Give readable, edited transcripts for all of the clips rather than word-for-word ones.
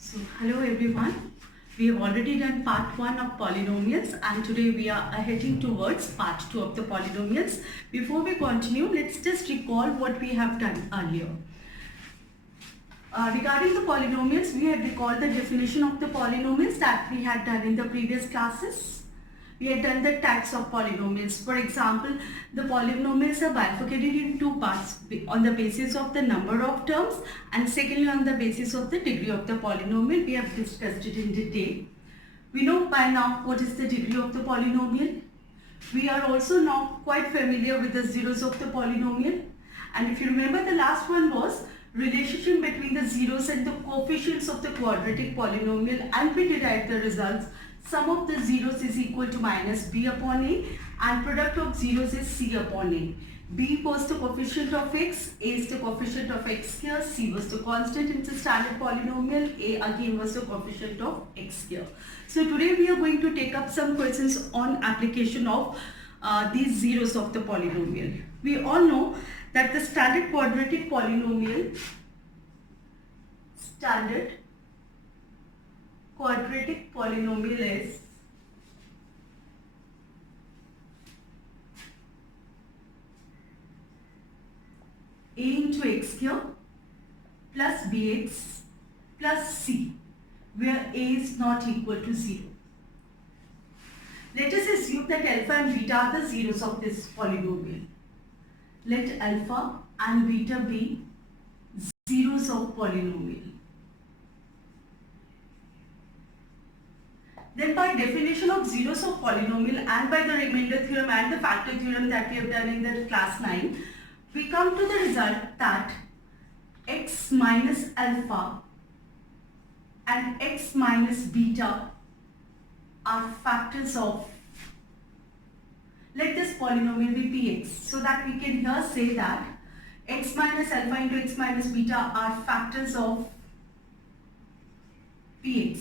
So, hello everyone. We have already done part 1 of polynomials and today we are heading towards part 2 of the polynomials. Before we continue, let's just recall what we have done earlier. Regarding the polynomials, we had recalled the definition of the polynomials that we had done in the previous classes. We had done the types of polynomials. For example, the polynomials are bifurcated in two parts on the basis of the number of terms and secondly on the basis of the degree of the polynomial. We have discussed it in detail. We know by now what is the degree of the polynomial. We are also now quite familiar with the zeros of the polynomial. And if you remember, the last one was relationship between the zeros and the coefficients of the quadratic polynomial, and we derived the results. Sum of the zeros is equal to minus b upon a and product of zeros is c upon a. B was the coefficient of x, a is the coefficient of x here, c was the constant in the standard polynomial, a again was the coefficient of x here. So today we are going to take up some questions on application of these zeros of the polynomial. We all know that the standard quadratic polynomial is a into x cube plus bx plus c, where a is not equal to 0. Let us assume that alpha and beta are the zeros of this polynomial. Let alpha and beta be zeros of polynomial. Then by definition of zeros of polynomial and by the remainder theorem and the factor theorem that we have done in the class 9, we come to the result that x minus alpha and x minus beta are factors of, let this polynomial be px, so that we can here say that x minus alpha into x minus beta are factors of px.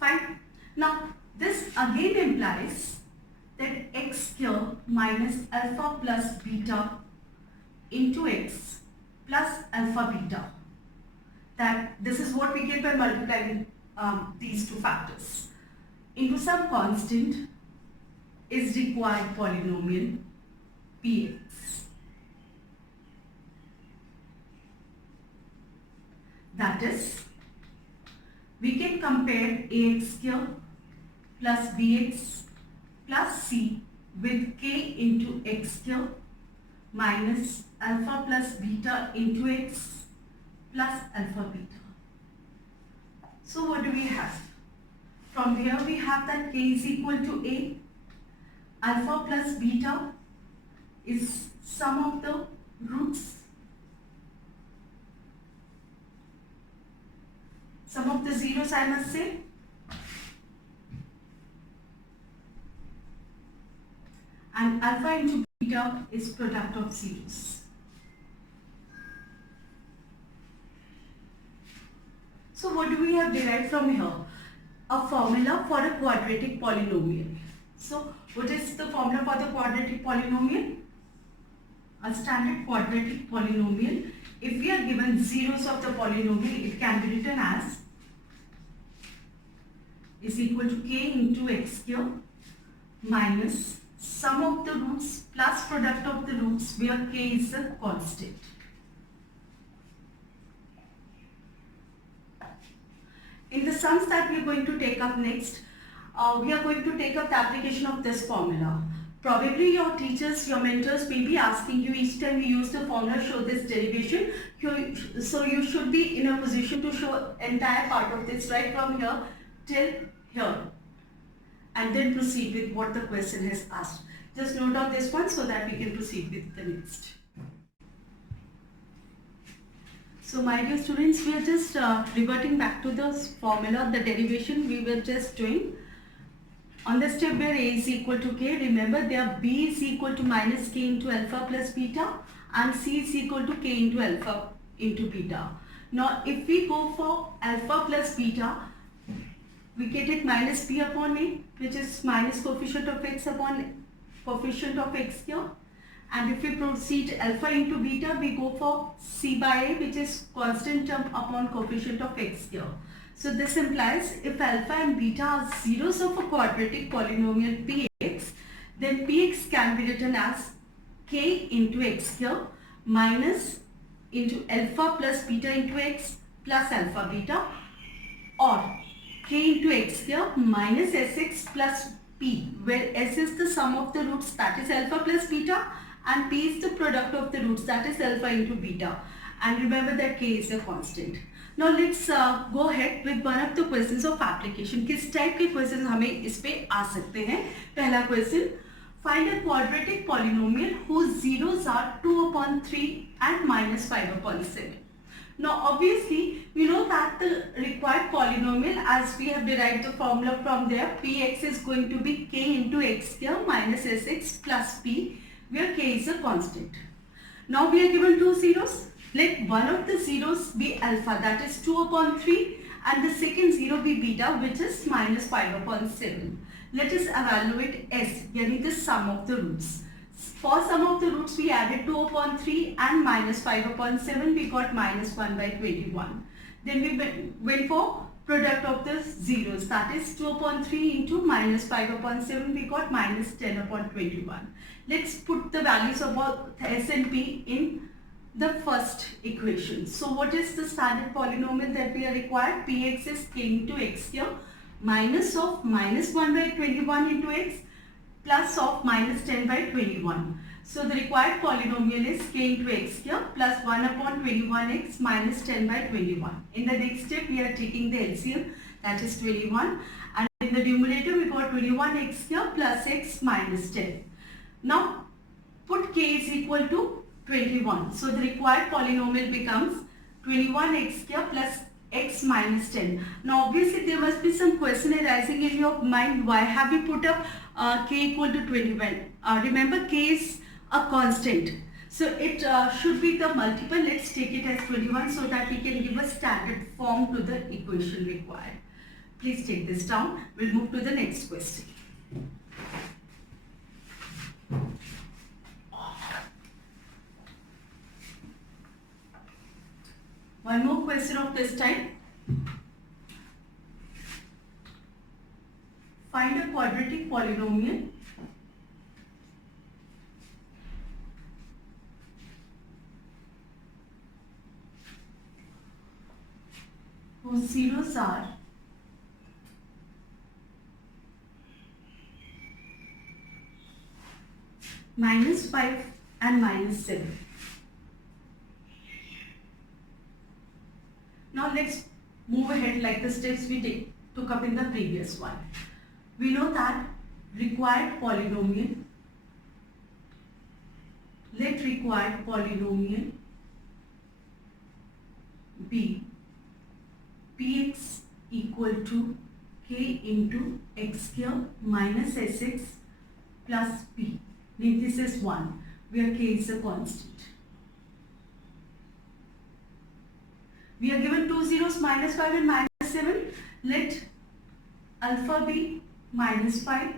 Fine. Now this again implies that x here minus alpha plus beta into x plus alpha beta, that this is what we get by multiplying these two factors into some constant is required polynomial px. That is, we can compare ax here plus bx plus c with k into x here minus alpha plus beta into x plus alpha beta. So what do we have? From here we have that k is equal to a, alpha plus beta is sum of the roots, sum of the zeros I must say, and alpha into beta is product of zeros. So what do we have derived from here? A formula for a quadratic polynomial. So what is the formula for the quadratic polynomial? A standard quadratic polynomial, if we are given zeros of the polynomial, it can be written as is equal to k into x cube minus sum of the roots plus product of the roots, where k is a constant. In the sums that we are going to take up next, we are going to take up the application of this formula. Probably your teachers, your mentors may be asking you each time we use the formula, show this derivation. So you should be in a position to show entire part of this right from here till here, and then proceed with what the question has asked. Just note down this one so that we can proceed with the next. So my dear students, we are just reverting back to the formula, the derivation we were just doing. On the step where a is equal to k, remember there b is equal to minus k into alpha plus beta and c is equal to k into alpha into beta. Now if we go for alpha plus beta, we get it minus b upon a, which is minus coefficient of x upon coefficient of x here, And if we proceed alpha into beta, we go for C by A, which is constant term upon coefficient of x here. So this implies if alpha and beta are zeros of a quadratic polynomial Px, then Px can be written as k into x here minus into alpha plus beta into x plus alpha beta, or k into x here minus sx plus p, where s is the sum of the roots, that is alpha plus beta, and p is the product of the roots, that is alpha into beta. And remember that k is a constant. Now let's go ahead with one of the questions of application. किस type के question हमें इस पे आ सकते हैं? पहला question, find a quadratic polynomial whose zeros are 2/3 and -5/7. Now obviously we know that the required polynomial, as we have derived the formula from there, Px is going to be k into x here minus sx plus p, where k is a constant. Now we are given two zeros. Let one of the zeros be alpha, that is 2/3, and the second zero be beta, which is -5/7. Let us evaluate s, yani the sum of the roots. For sum of the roots, we added 2/3 and -5/7, we got -1/21. Then we went for product of the zeros, that is 2/3 into -5/7, we got -10/21. Let's put the values of both s and p in the first equation. So what is the standard polynomial that we are required? Px is k into x here minus of -1/21 into x plus of -10/21. So the required polynomial is k into x here plus 1/21x minus 10/21. In the next step we are taking the LCM, that is 21, and in the numerator we got 21x here plus x minus 10. Now put k is equal to 21. So the required polynomial becomes 21x here plus x minus 10. Now obviously there must be some question arising in your mind, why have you put up k equal to 21? Remember, k is a constant, so it should be the multiple. Let's take it as 21 so that we can give a standard form to the equation required. Please take this down. We'll move to the next question. One more question of this type. Find a quadratic polynomial whose zeros are -5 and -7. Now let's move ahead like the steps we took up in the previous one. We know that required polynomial, let required polynomial be Px equal to k into x here minus sx plus p. Now this is 1, where k is a constant. We are given two zeros, -5 and -7. Let alpha be -5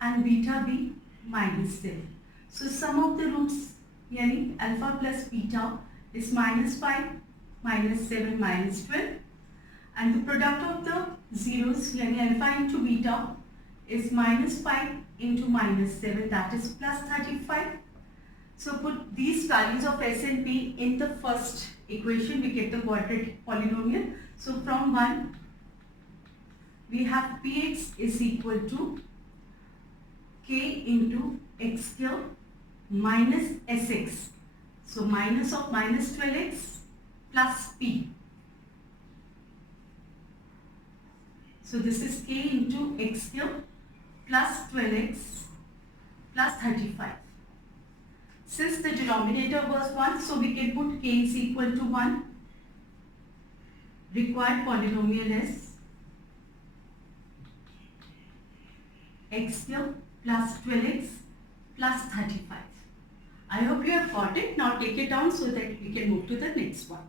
and beta be -7. So sum of the roots, yani alpha plus beta, is -5, -7, -12. And the product of the zeros, yani alpha into beta, is -5 into -7, that is +35. So put these values of s and p in the first equation, we get the quadratic polynomial. So from 1 we have Px is equal to k into x here minus sx. So minus of -12x plus p. So this is k into x here plus 12x plus 35. Since the denominator was 1, so we can put k is equal to 1. Required polynomial is x here plus 12x plus 35. I hope you have got it. Now take it down so that we can move to the next one.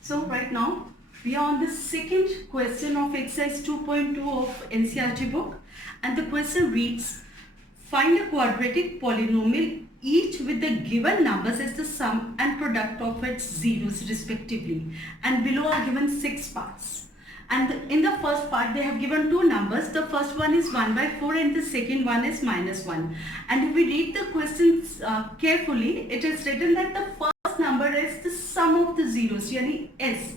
So right now we are on the second question of exercise 2.2 of NCERT book, and the question reads, Find a quadratic polynomial each with the given numbers as the sum and product of its zeros respectively. And below are given 6 parts. And in the first part they have given two numbers. The first one is 1 by 4 and the second one is -1. And if we read the questions carefully, it is written that the first number is the sum of the zeros, yani S.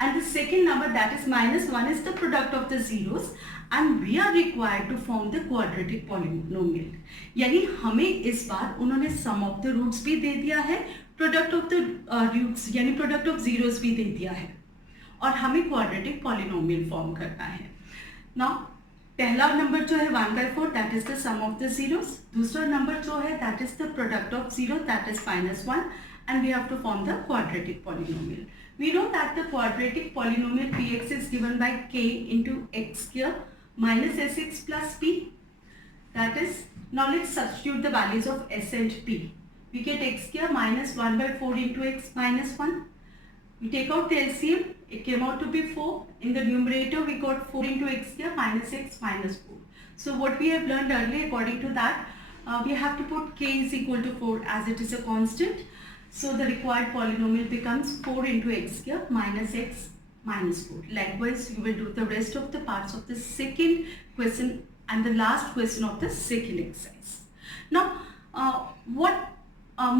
And the second number, that is -1, is the product of the zeros. And we are required to form the quadratic polynomial. यानी हमें इस बार उन्होंने sum of the roots भी दे दिया है, product of the roots यानी product of zeros भी दे दिया है, और हमें quadratic polynomial form करना है. Now पहला नंबर जो है 1 by 4, that is the sum of the zeros. दूसरा नंबर जो है that is the product of zero, that is -1, and we have to form the quadratic polynomial. We know that the quadratic polynomial px is given by k into x square minus sx plus p. That is, now let's substitute the values of s and p. We get x square minus 1 by 4 into x minus 1. We take out the LCM, it came out to be 4. In the numerator we got 4 into x square minus x minus 4. So what we have learned earlier, according to that, we have to put k is equal to 4 as it is a constant. So the required polynomial becomes 4 into x square minus x minus 4. Likewise, you will do the rest of the parts of the second question and the last question of the second exercise. Now, what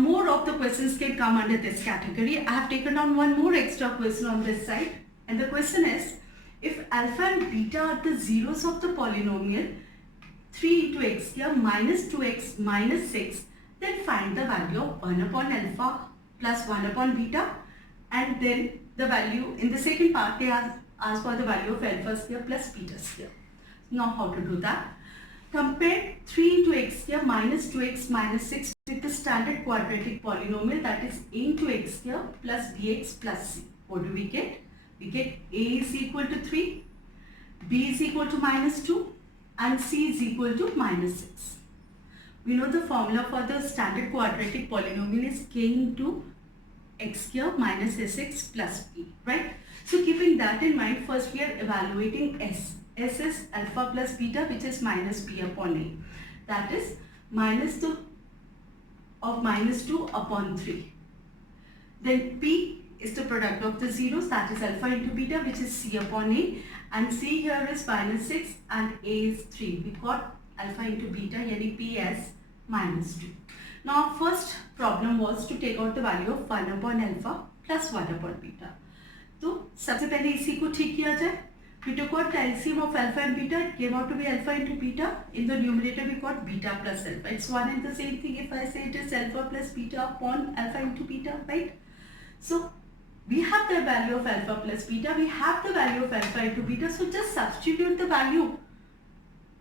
more of the questions can come under this category? I have taken on one more extra question on this side, and the question is, if alpha and beta are the zeros of the polynomial 3 into x square minus 2x minus 6, then find the value of 1 upon alpha plus 1 upon beta, and then the value in the second part they ask for the value of alpha square plus beta square. Now how to do that? Compare 3 into x square minus 2x minus 6 with the standard quadratic polynomial, that is a into x square plus bx plus c. What do we get? We get a is equal to 3, b is equal to -2, and c is equal to -6. We know the formula for the standard quadratic polynomial is k into x square minus sx plus p, right? So keeping that in mind, first we are evaluating s. S is alpha plus beta, which is minus p upon a. That is -2 of -2 upon 3. Then p is the product of the zeros, that is alpha into beta, which is c upon a, and c here is -6 and a is 3. We got alpha into beta, yani p as -2. Now first problem was to take out the value of 1 upon alpha plus 1 upon beta. तो सबसे पहले इसी को ठीक किया जाए. We took out the LCM of alpha and beta, it came out to be alpha into beta. In the numerator we got beta plus alpha. It's one and the same thing if I say it is alpha plus beta upon alpha into beta, right? So we have the value of alpha plus beta, we have the value of alpha into beta, so just substitute the value.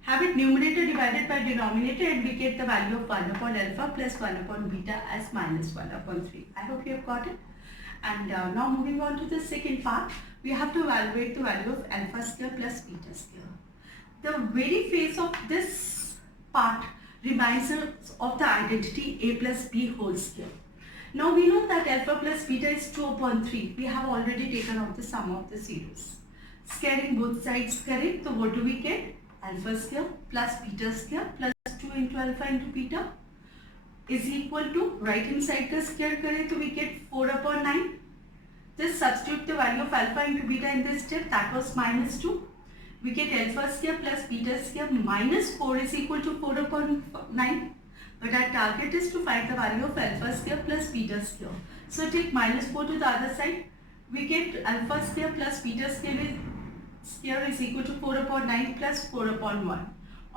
Have it numerator divided by denominator, and we get the value of 1 upon alpha plus 1 upon beta as -1 upon 3. I hope you have got it. And now moving on to the second part, we have to evaluate the value of alpha square plus beta square. The very face of this part reminds us of the identity a plus b whole square. Now we know that alpha plus beta is 2 upon 3. We have already taken out the sum of the zeros. Squaring both sides correct, so what do we get? Alpha square plus beta square plus 2 into alpha into beta is equal to, right hand side का square करें तो we get 4 upon 9. Just substitute the value of alpha into beta in this step, that was -2. We get alpha square plus beta square minus 4 is equal to 4 upon 9. But our target is to find the value of alpha square plus beta square. So take -4 to the other side. We get alpha square plus beta square is equal to 4 upon 9 plus 4 upon 1.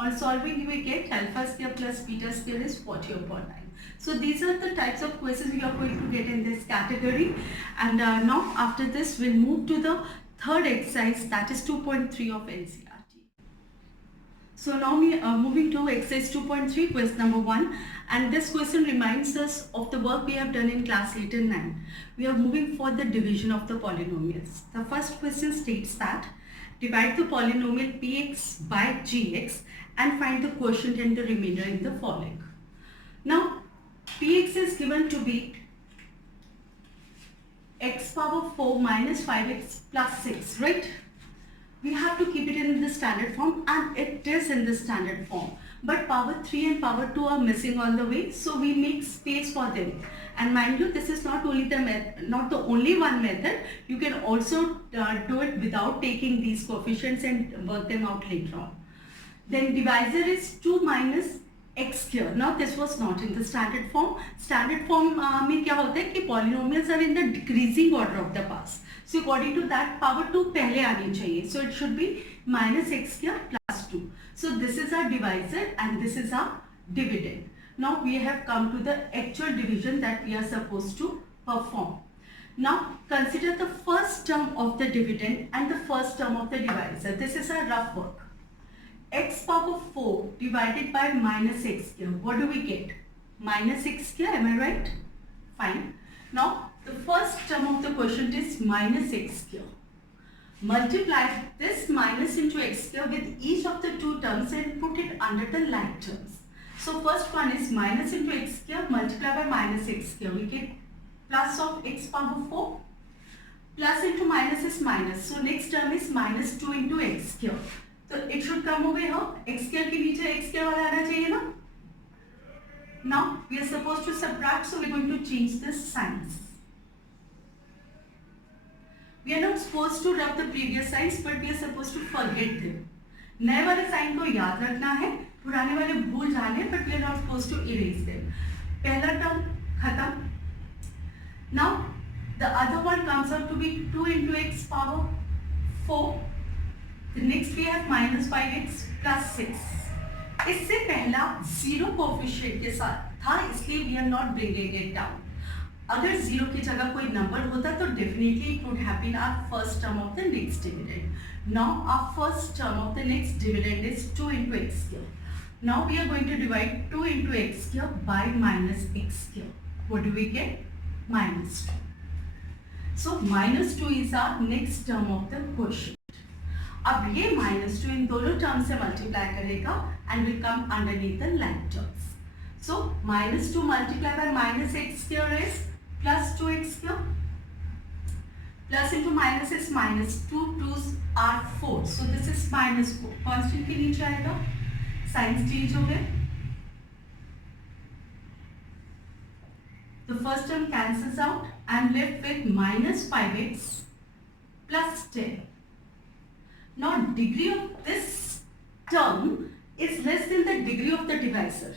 On solving we get alpha square plus beta square is 40 upon 9. So these are the types of questions we are going to get in this category. And now after this we'll move to the third exercise, that is 2.3 of NCERT. So now we are moving to exercise 2.3, question number 1. And this question reminds us of the work we have done in class 8 and 9. We are moving for the division of the polynomials. The first question states that divide the polynomial px by gx and find the quotient and the remainder in the following. Now px is given to be x power 4 minus 5x plus 6, right? We have to keep it in the standard form, and it is in the standard form. but power 3 and power 2 are missing on the way, so we make space for them. And mind you, this is not the only one method. You can also do it without taking these coefficients and work them out later on. Then divisor is 2 minus x square. Now this was not in the standard form. Standard form में क्या होता है कि polynomials are in the decreasing order of the past. So according to that, power 2 पहले आनी चाहिए. So it should be minus x square plus 2. So this is our divisor and this is our dividend. Now we have come to the actual division that we are supposed to perform. Now consider the first term of the dividend and the first term of the divisor. This is a rough work. X power 4 divided by minus x square. What do we get? Minus x square, am I right? Fine. Now the first term of the quotient is minus x square. Multiply this minus into x square with each of the two terms and put it under the like terms. So first one is minus into x square multiplied by minus x square. We get plus of x power 4. Plus into minus is minus. So next term is minus 2 into x square. So it should come over here. X square के नीचे x square वाला आना चाहिए ना? Now we are supposed to subtract, so we are going to change the signs. We are not supposed to rub the previous signs, but we are supposed to forget them. नए वाले sign को याद रखना है, पुराने वाले भूल जाने, but we are not supposed to erase them. पहला टर्म खत्म. Now the other one comes out to be 2 into x power 4. The next we have minus 5x plus 6. इससे पहला जीरो कोफिशिएंट के साथ था, इसलिए we are not bringing it down. अगर zero की जगह कोई नंबर होता तो definitely it would have been our first term of the next dividend. Now our first term of the next dividend is 2 into x square. Now we are going to divide 2 into x square by minus x square. What do we get? Minus 2. So minus 2 is our next term of the quotient. अब ये minus 2 इन दोनों term से multiply करेगा and will come underneath the like terms. So minus 2 multiplied by minus x square is plus 2x square. Plus into minus is minus 2, 2's are 4. So this is minus 4. Constant के नीचे आएगा. Signs change हो गए. The first term cancels out and left with minus 5x plus 10. Now degree of this term is less than the degree of the divisor.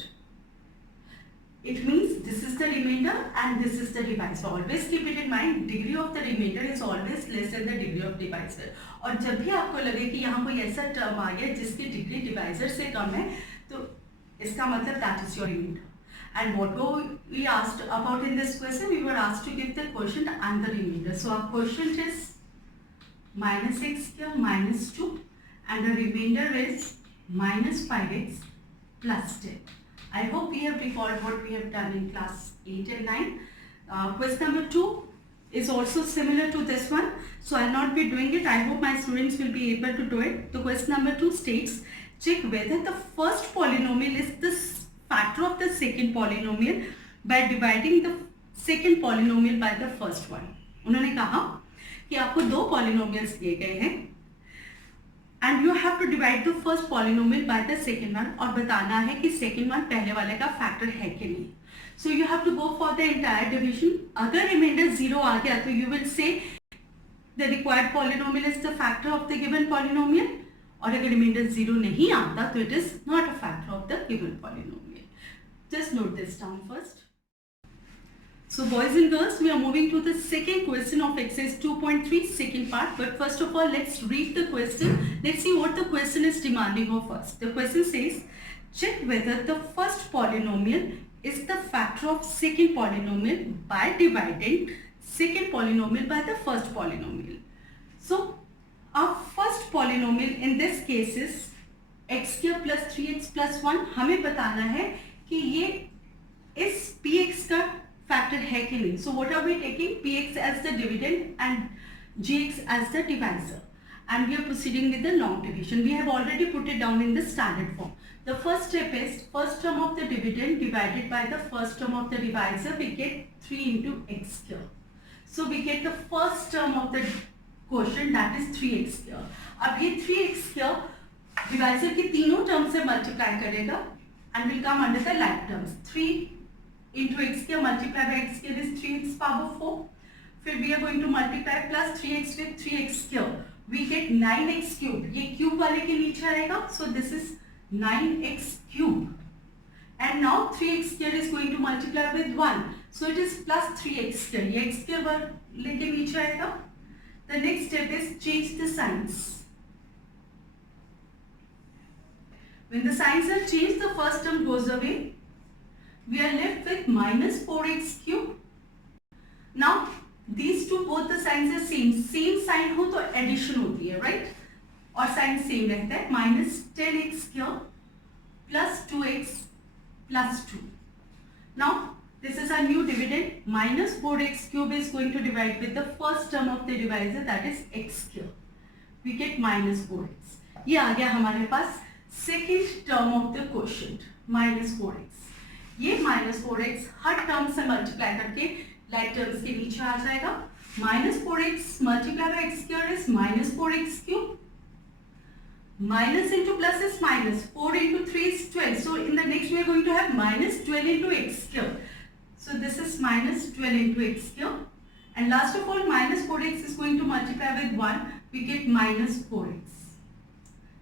It means this is the remainder and this is the divisor. Always keep it in mind, degree of the remainder is always less than the degree of divisor. और जब भी आपको लगे कि यहाँ कोई ऐसा term आ गया जिसकी degree divisor से कम है, तो इसका मतलब that is your remainder. And what we asked about in this question, we were asked to give the quotient and the remainder. So our quotient is minus x square minus 2 and the remainder is minus 5x plus 10. I hope we have recalled what we have done in class 8 and 9. Question number 2 is also similar to this one, so I will not be doing it. I hope my students will be able to do it. The question number 2 states, check whether the first polynomial is the factor of the second polynomial by dividing the second polynomial by the first one. उन्होंने कहा कि आपको दो polynomials दिए गए हैं and you have to divide the first polynomial by the second one और बताना है कि सेकंड वन पहले वाले का फैक्टर है कि नहीं. So you have to go for the entire division. अगर रिमाइंडर 0 आ गया तो you will say the required polynomial is the factor of the given polynomial, और अगर रिमाइंडर 0 नहीं आता तो it is not a factor of the given polynomial. Just note this down first. So boys and girls, we are moving to the second question of exercise 2.3 second part, but first of all let's read the question. Let's see what the question is demanding of us. The question says, check whether the first polynomial is the factor of second polynomial by dividing second polynomial by the first polynomial. So our first polynomial in this case is x square plus 3x plus 1. हमें बताना है कि ये इस px का factor है कि नहीं. So what are we taking px as the dividend and gx as the divisor, and we are proceeding with the long division. We have already put it down in the standard form. The first step is first term of the dividend divided by the first term of the divisor. We get 3 into x square. So we get the first term of the quotient, that is 3x square. अब ये 3x square divisor के तीनों term से multiply करेगा and will come under the like terms. 3 into x square multiplied by x square is 3x power 4. फिर we are going to multiply plus 3x with 3x square. We get 9x cube. ये cube वाले के नीचे आएगा. So this is 9x cube. And now 3x square is going to multiply with 1. So it is plus 3x square. ये x square वाले के नीचे आएगा. The next step is change the signs. When the signs are changed, the first term goes away. We are left with minus 4x cube. Now these two both the signs are same. Same sign हो तो addition होती है, right? और sign same रहता है. Minus 10x square plus 2x plus 2. Now this is our new dividend. Minus 4x cube is going to divide with the first term of the divisor, that is x square. We get minus 4x. ये आ गया हमारे पास second term of the quotient, minus 4x. ये minus 4x हर term से multiply करके like terms के नीचे आ जाएगा. Minus 4x multiplied by x square is minus 4x cube. Minus into plus is minus. 4 into 3 is 12. So in the next we are going to have minus 12 into x square. So this is minus 12 into x square. And last of all, minus 4x is going to multiply with 1. We get minus 4x.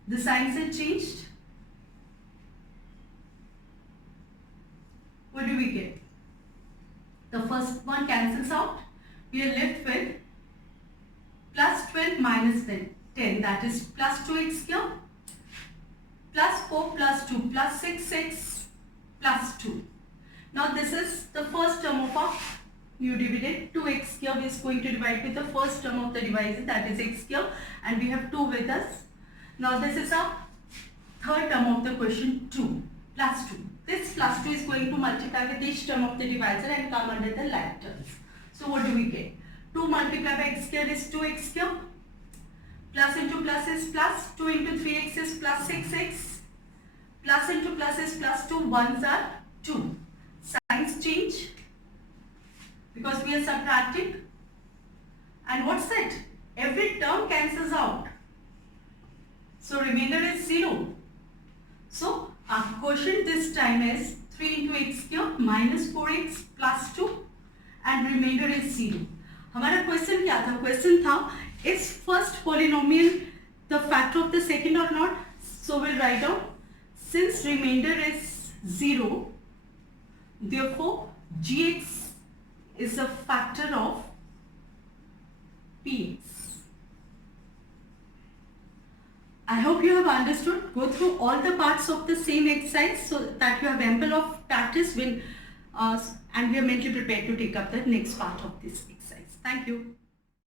The signs are changed. What do we get? The first one cancels out. We are left with plus 12 minus 10. That is plus 2x square. Plus 4 plus 2 plus 6x plus 2. Now this is the first term of our new dividend. 2x square is going to divide with the first term of the divisor, that is x square, and we have 2 with us. Now this is our third term of the question, 2 plus 2. This plus 2 is going to multiply with each term of the divisor and come under the like terms. So what do we get? 2 multiplied by x square is 2x square. Plus into plus is plus. 2 into 3x is plus 6x. Plus into plus is plus 2. Ones are 2. Signs change because we are subtracting. And what's that? Every term cancels out. So remainder is 0. So our quotient this time is 3 into x square minus 4x plus 2 and remainder is 0. हमारा question क्या था? Question था, is first polynomial the factor of the second or not? So we'll write down, since remainder is 0, therefore gx is a factor of px. I hope you have understood. Go through all the parts of the same exercise so that you have ample of practice and we are mentally prepared to take up the next part of this exercise. Thank you.